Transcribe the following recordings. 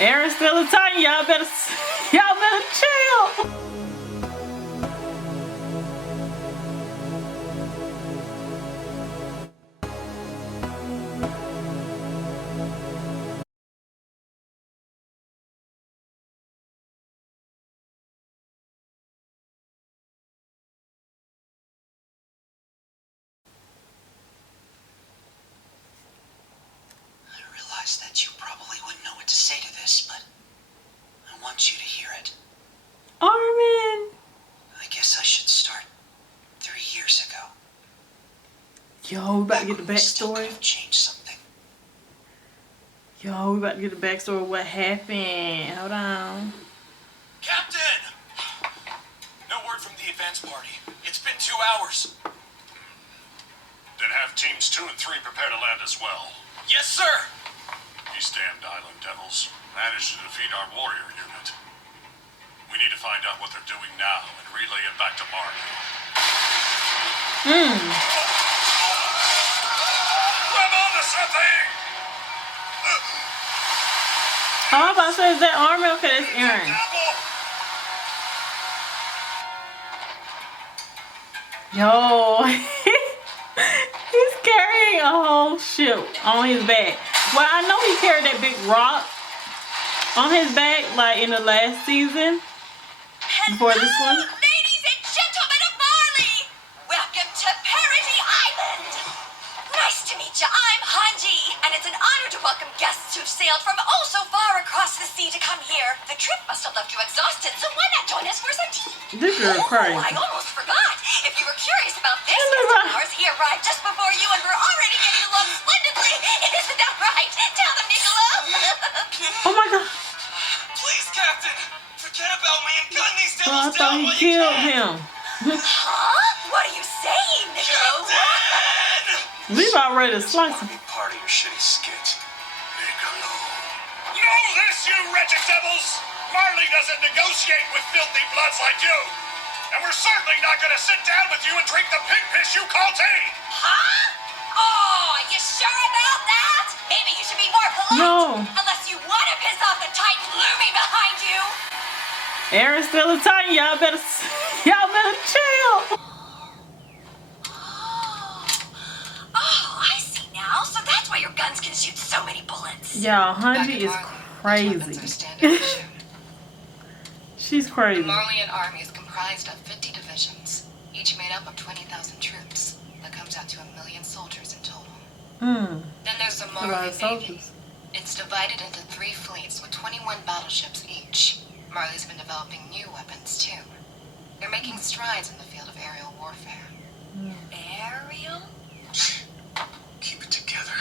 Aaron's still a Titan. Y'all better chill. That you probably wouldn't know what to say to this, but I want you to hear it. Armin. I guess I should start 3 years ago. Yo, we about to get the backstory. Change something. Yo, we about to get the backstory of what happened. Hold on. Captain! No word from the advance party. It's been 2 hours. Then have teams 2 and 3 prepare to land as well. Yes, sir! These damned island devils managed to defeat our warrior unit. We need to find out what they're doing now and relay it back to Mark. Hmm. Grab onto something! Oh, I'm about to say, is that Armin? Okay, that's Aaron. Yo, he's carrying a whole ship on his back. Well, I know he carried that big rock on his back, like in the last season. Before this one. Ladies and gentlemen of Marley! Welcome to Parody Island! Nice to meet you. I'm Hanji, and it's an honor to welcome guests who've sailed from oh so far across the sea to come here. The trip must have left you exhausted, so why not join us for some tea? This girl crazy. I almost forgot. If you were curious about this guest of ours, he arrived just before you, and we're already getting along splendidly. Isn't that right? Tell them, Niccolo. Oh my god. Please, Captain! Forget about me and gun these Oh, I devils thought down he while you killed can! him. Huh? What are you saying, Niccolo? Captain! Levi ready to slice him. Be part of your shitty skit. Niccolo. Know this, you wretched devils! Marley doesn't negotiate with filthy bloods like you! And we're certainly not gonna sit down with you and drink the pig piss you call tea! Huh? Oh, you sure about that? Maybe you should be more polite. No. Unless you want to piss off the Titan looming behind you. Aaron's still a Titan. Y'all better chill. Oh, I see now. So that's why your guns can shoot so many bullets. Y'all, Hanji is crazy. She's crazy. The Marleyan army is comprised of 50 divisions, each made up of 20,000 troops. That comes out to 1 million soldiers in total. Then there's the Marleyan Navy. It's divided into 3 fleets with 21 battleships each. Marley's been developing new weapons too. They're making strides in the field of aerial warfare. Aerial? Keep it together.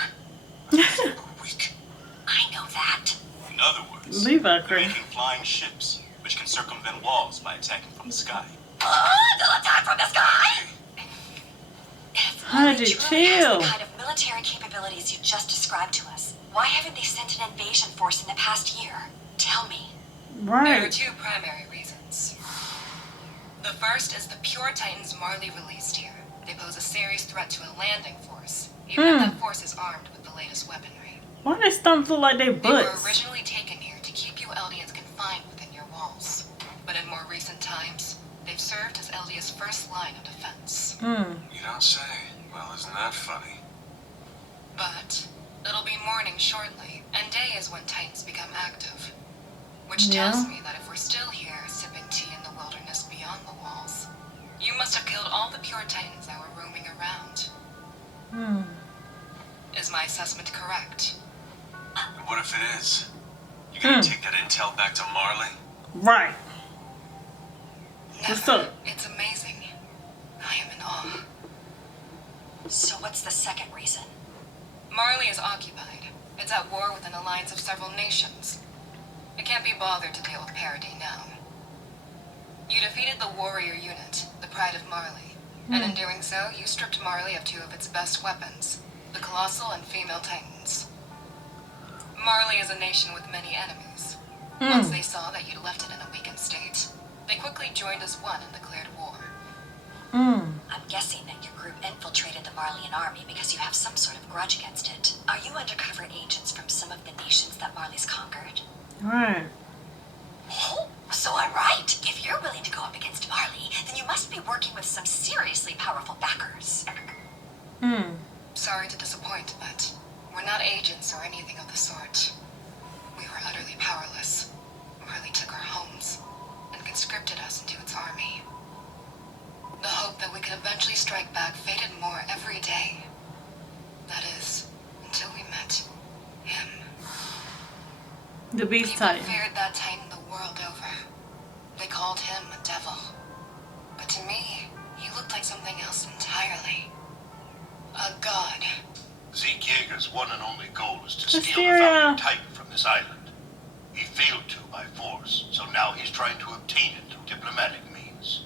We're weak. I know that. In other words, Levi they're crazy. making flying ships, which can circumvent walls by attacking from the sky. They'll attack from the sky? If Marley Hanji, truly has chill. the kind of military capabilities you just described to us, why haven't they sent an invasion force in the past year? Tell me. There are Right. 2 primary reasons. The first is the pure Titans Marley released here. They pose a serious threat to a landing force, even if that force is armed with the latest weaponry. Why their stumps look like they They were butts? originally taken here to keep you Eldians confined within your walls. But in more recent times, they've served as Eldia's first line of defense. You don't say. Well, isn't that funny? But it'll be morning shortly, and day is when Titans become active. Which Yeah. tells me that if we're still here sipping tea in the wilderness beyond the walls, you must have killed all the pure Titans that were roaming around. Is my assessment correct? And what if it is? You gonna take that intel back to Marley? Right. Never. What's up? It's amazing. I am in awe. So what's the second reason? Marley is occupied. It's at war with an alliance of several nations. It can't be bothered to deal with Parody now. You defeated the warrior unit, the Pride of Marley, and in doing so, you stripped Marley of 2 of its best weapons, the Colossal and Female Titans. Marley is a nation with many enemies. Once they saw that you'd left it in a weakened state, they quickly joined as one and declared war. I'm guessing that your group infiltrated the Marleyan army because you have some sort of grudge against it. Are you undercover agents from some of the nations that Marley's conquered? Right. Oh, so I'm right. If you're willing to go up against Marley, then you must be working with some seriously powerful backers. Hmm. Sorry to disappoint, but we're not agents or anything of the sort. We were utterly powerless. Marley took our homes and conscripted us into its army. The hope that we could eventually strike back faded more every day. That is, until we met him. The Beast People Titan. feared that Titan the world over. They called him a devil. But to me, he looked like something else entirely. A god. Zeke Yeager's one and only goal is to steal the Hysteria. founding Titan from this island. He failed to by force, so now he's trying to obtain it through diplomatic means.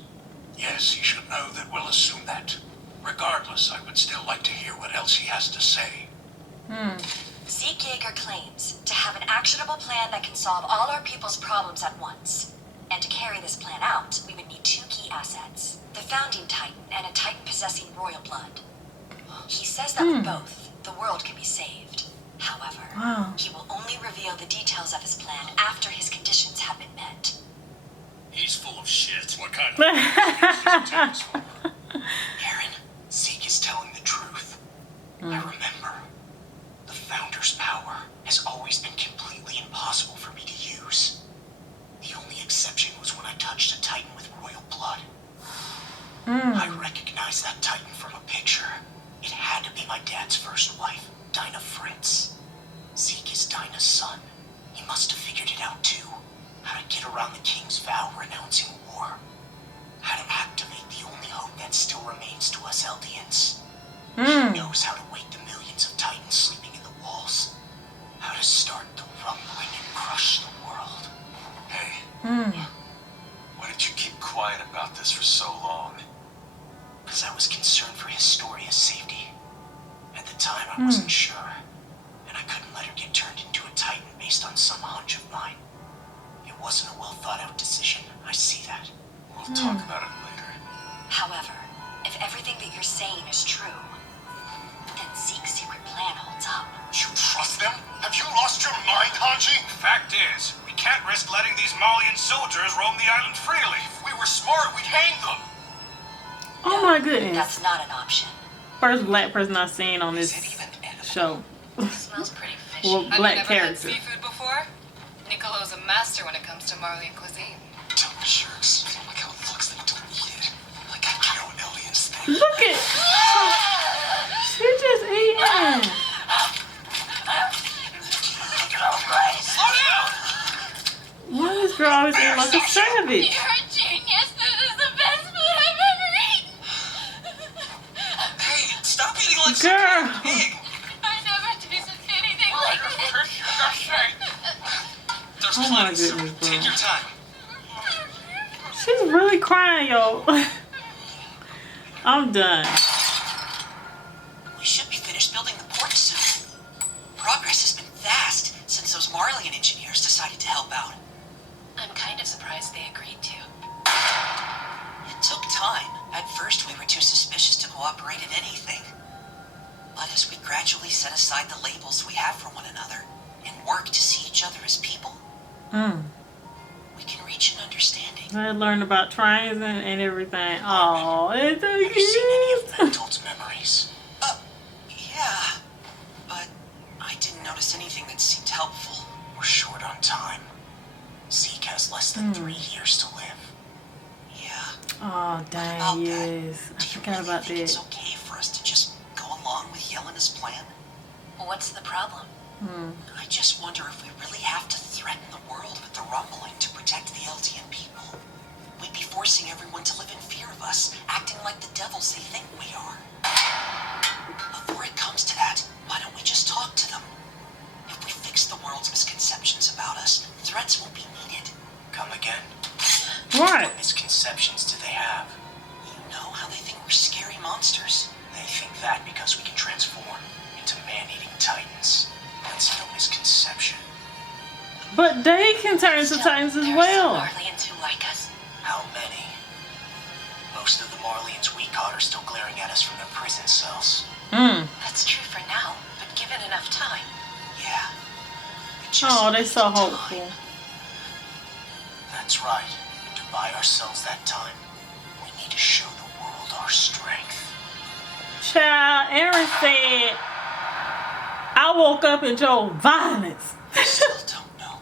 Yes, he should know that we'll assume that. Regardless, I would still like to hear what else he has to say. Zeke Yeager claims to have an actionable plan that can solve all our people's problems at once. And to carry this plan out, we would need two key assets. The founding Titan and a Titan possessing royal blood. He says that with both, the world can be saved. However, Wow. he will only reveal the details of his plan after his conditions have been met. He's full of shit. What kind of Aaron, Zeke is telling the truth. I remember. The Founder's power has always been completely impossible for me to use. The only exception was when I touched a Titan with royal blood. I recognized that Titan from a picture. It had to be my dad's first wife, Dinah Fritz. Zeke is Dinah's son. He must have figured it out too. How to get around the king's vow renouncing war. How to activate the only hope that still remains to us Eldians. He knows how to wake the millions of Titans sleeping in the walls. How to start the rumbling and crush the world. Hey, why did you keep quiet about this for so long? Because I was concerned for Historia's safety. At the time, I wasn't sure. And I couldn't let her get turned into a Titan based on some hunch of mine. It wasn't a well-thought-out decision. I see that. We'll talk about it later. However, if everything that you're saying is true, then Zeke's secret plan holds up. You trust them? Have you lost your mind, Hanji? Fact is, we can't risk letting these Malian soldiers roam the island freely. If we were smart, we'd hang them. Oh my goodness. That's not an option. First black person I've seen on Is this it even edible? show. Smells pretty fishy. Well, Have you black never had character. seafood before? Nicolo's a master when it comes to Marleyan cuisine. Dumb jerks. Like how it looks, they don't eat it. Like I know Eldians think. Look at. She just eating. Slow down! Why is this girl always eating like a savage? You're a genius. This is the best food I've ever eaten. Hey, stop eating like Girl. some pig. I never tasted anything like this. There's Oh my plenty, so goodness, bro. take your time. She's really crying, yo. I'm done. We should be finished building the port soon. Progress has been fast since those Marleyan engineers decided to help out. I'm kind of surprised they agreed to. It took time. At first, we were too suspicious to cooperate in anything. But as we gradually set aside the labels we have for one another and work to see each other as people, we can reach an understanding. I learned about triangles and everything. Oh, it's so Have you seen any of cute. Mentold's memories? Yeah, but I didn't notice anything that seemed helpful. We're short on time. Zeke has less than 3 years to live. Yeah. Oh, About dang, that, yes. I Do you forgot really about think that. it's okay for us to just go along with Yelena's plan? What's the problem? I just wonder if we really have to threaten the world with the rumbling to protect the Eldian people. We'd be forcing everyone to live in fear of us, acting like the devils they think we are. Before it comes to that, why don't we just talk to them? If we fix the world's misconceptions about us, threats won't be needed. Come again? What? What misconceptions do they have? You know how they think we're scary monsters. They think that because we can transform into man-eating titans. That's no misconception. But they can turn into titans as well. Marleyans who like us. How many? Most of the Marlians we caught are still glaring at us from their prison cells. That's true for now, but given enough time. Yeah. just Oh, they're so need time. hopeful. That's right. And to buy ourselves that time, we need to show the world our strength. Child, Aaron said, I woke up and chose violence. I still don't know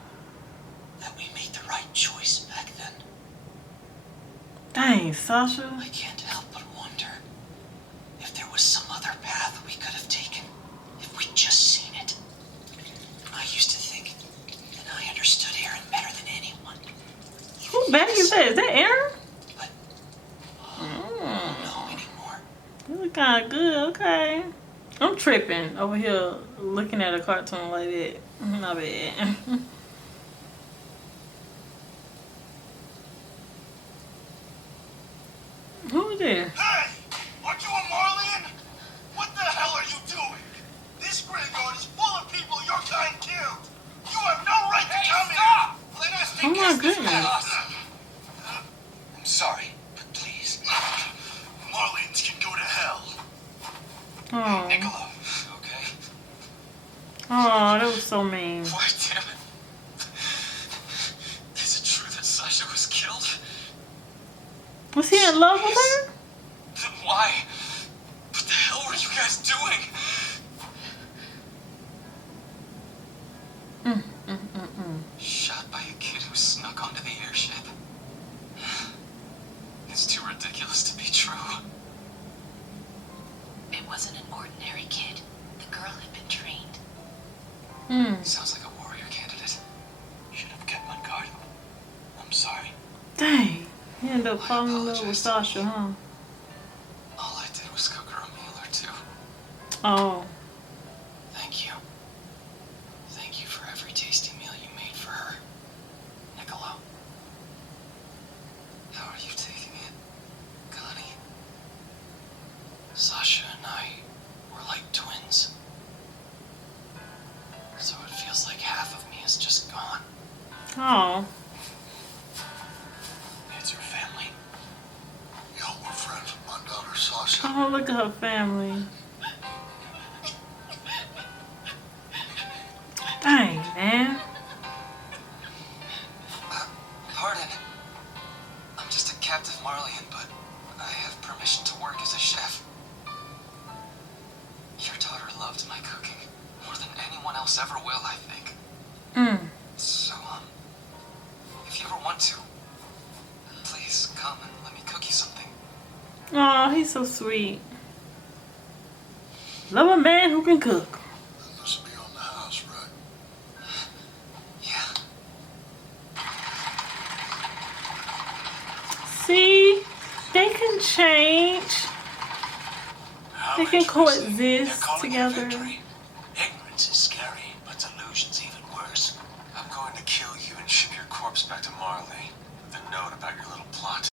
that we made the right choice back then. Dang, Sasha. I can't help but wonder if there was some other path we could have taken if we'd just seen it. I used to think that I understood Aaron better than anyone. Who back is that? Is that Aaron? But I don't know anymore. You look kind of good. Okay. I'm tripping over here looking at a cartoon like that. My bad. Who is there? Hey! Aren't you a Marleyan? What the hell are you doing? This graveyard is full of people your kind killed. You have no right to come here. Let us Oh my goodness. I'm sorry, but please. Marleyans can go to hell. Oh, Niccolo, okay? oh, that was so mean. Why, damn it? Is it true that Sasha was killed? Was he in love with her? Then why? What the hell were you guys doing? Shot by a kid who snuck onto the airship. It's too ridiculous to be true. It wasn't an ordinary kid. The girl had been trained. Sounds like a warrior candidate. Should have kept my guard. I'm sorry. Dang. He ended up falling in love with Sasha, huh? All I did was cook her a meal or two. Oh. Thank you. Thank you for every tasty meal you made for her, Niccolo. How are you taking it, Connie? Sasha and I were like twins. So it feels like half of me is just gone. Oh. It's her family. Y'all were friends with my daughter, Sasha. Oh, look at her family. Dang, man. Pardon. I'm just a captive Marleyan, but I have permission to work as a chef. Your daughter loved my cooking more than anyone else ever will, I think. So, if you ever want to, please come and let me cook you something. Oh, he's so sweet. Love a man who can cook. That must be on the house, right? Yeah. See? They can change. How They can interesting. They're coexist calling it together. victory. Ignorance is scary, but delusion's even worse. I'm going to kill you and ship your corpse back to Marley with a note about your little plot.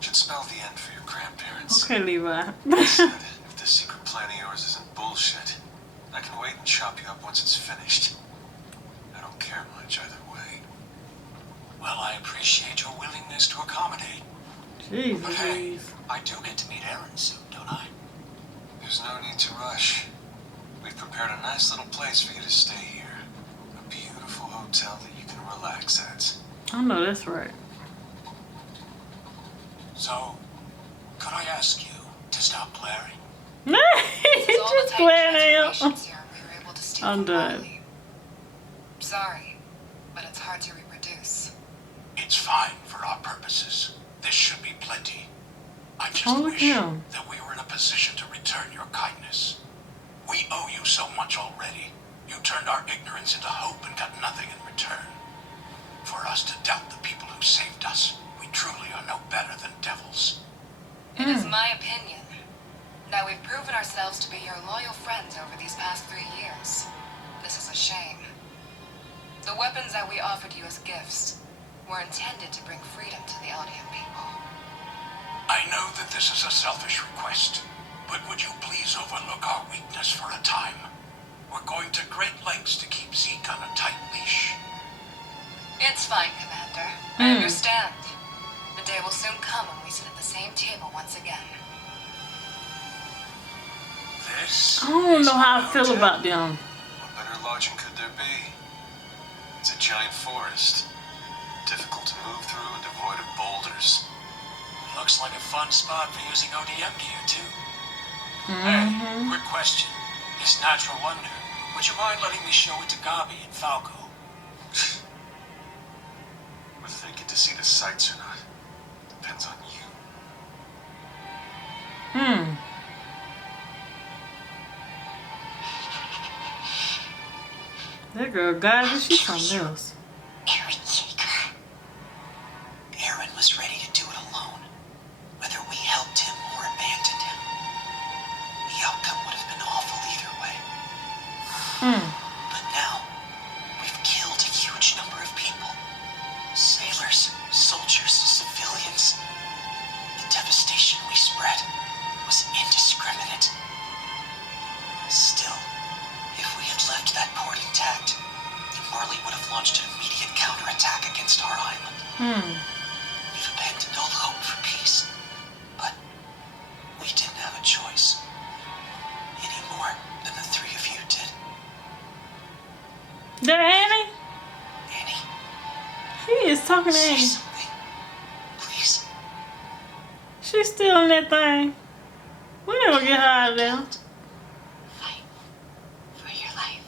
Should spell the end for your grandparents. Okay, Levi. Said, if this secret plan of yours isn't bullshit, I can wait and chop you up once it's finished. I don't care much either way. Well, I appreciate your willingness to accommodate. Jeez, But hey, Louise. I do get to meet Aaron soon, don't I? There's no need to rush. We've prepared a nice little place for you to stay here. A beautiful hotel that you can relax at. I know that's right. So, could I ask you to stop glaring? This is all the Just type glaring at transformation him. serum we were able to steal I'm from done. Marley. Sorry, but it's hard to reproduce. It's fine for our purposes. This should be plenty. I just Oh, look wish at him. that we were in a position to return your kindness. We owe you so much already. You turned our ignorance into hope and got nothing in return. For us to doubt the people who saved us, we truly are no better than devils. It is my opinion that we've proven ourselves to be your loyal friends over these past 3 years. This is a shame. The weapons that we offered you as gifts were intended to bring freedom to the Eldian people. I know that this is a selfish request, but would you please overlook our weakness for a time? We're going to great lengths to keep Zeke on a tight leash. It's fine, Commander. I understand. The day will soon come when we sit at the same table once again. This I don't is know how I my feel hotel. about them. What better lodging could there be? It's a giant forest. Difficult to move through and devoid of boulders. Looks like a fun spot for using ODM gear, too. Hey, quick question. This natural wonder, would you mind letting me show it to Gabi and Falco? Whether they get to see the sights or not depends on you. That girl, guys, she's something else. Aaron Yeager. Aaron was ready to do it alone. Whether we helped him or abandoned him, the outcome would have been awful either way. But now, we've killed a huge number of people. Sailors, soldiers, civilians. The devastation we spread was indiscriminate. Still, if we had left that port intact, then Marley would have launched an immediate counterattack against our island. We've abandoned all hope for peace, but we didn't have a choice. Any more than the three of you did. That Annie? Annie, He is talking to say Annie. something. Please. She's still in that thing. We never gonna get her out of there. Fight for your life.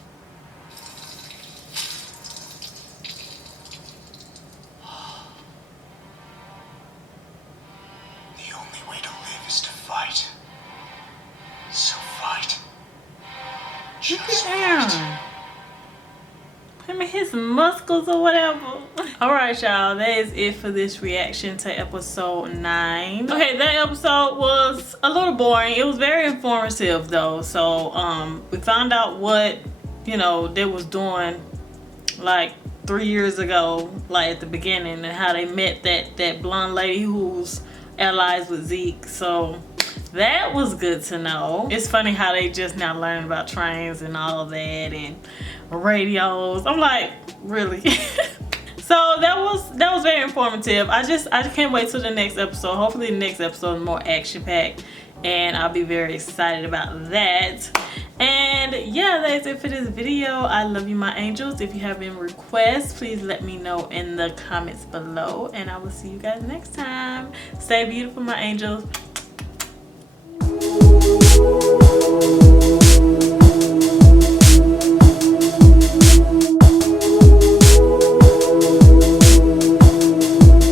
The only way to live is to fight. So fight. Look Just at fight. Aaron. Him and his muscles or whatever. Alright, y'all. That is it for this reaction to episode 9. Okay, that episode was a little boring. It was very informative though. So we found out what, you know, they was doing like 3 years ago, like at the beginning, and how they met that blonde lady who's allies with Zeke. So that was good to know. It's funny how they just now learn about trains and all of that and radios. I'm like, really? So that was very informative. I can't wait till the next episode. Hopefully the next episode is more action packed and I'll be very excited about that. And yeah, that's it for this video. I love you, my angels. If you have any requests, please let me know in the comments below and I will see you guys next time. Stay beautiful, my angels.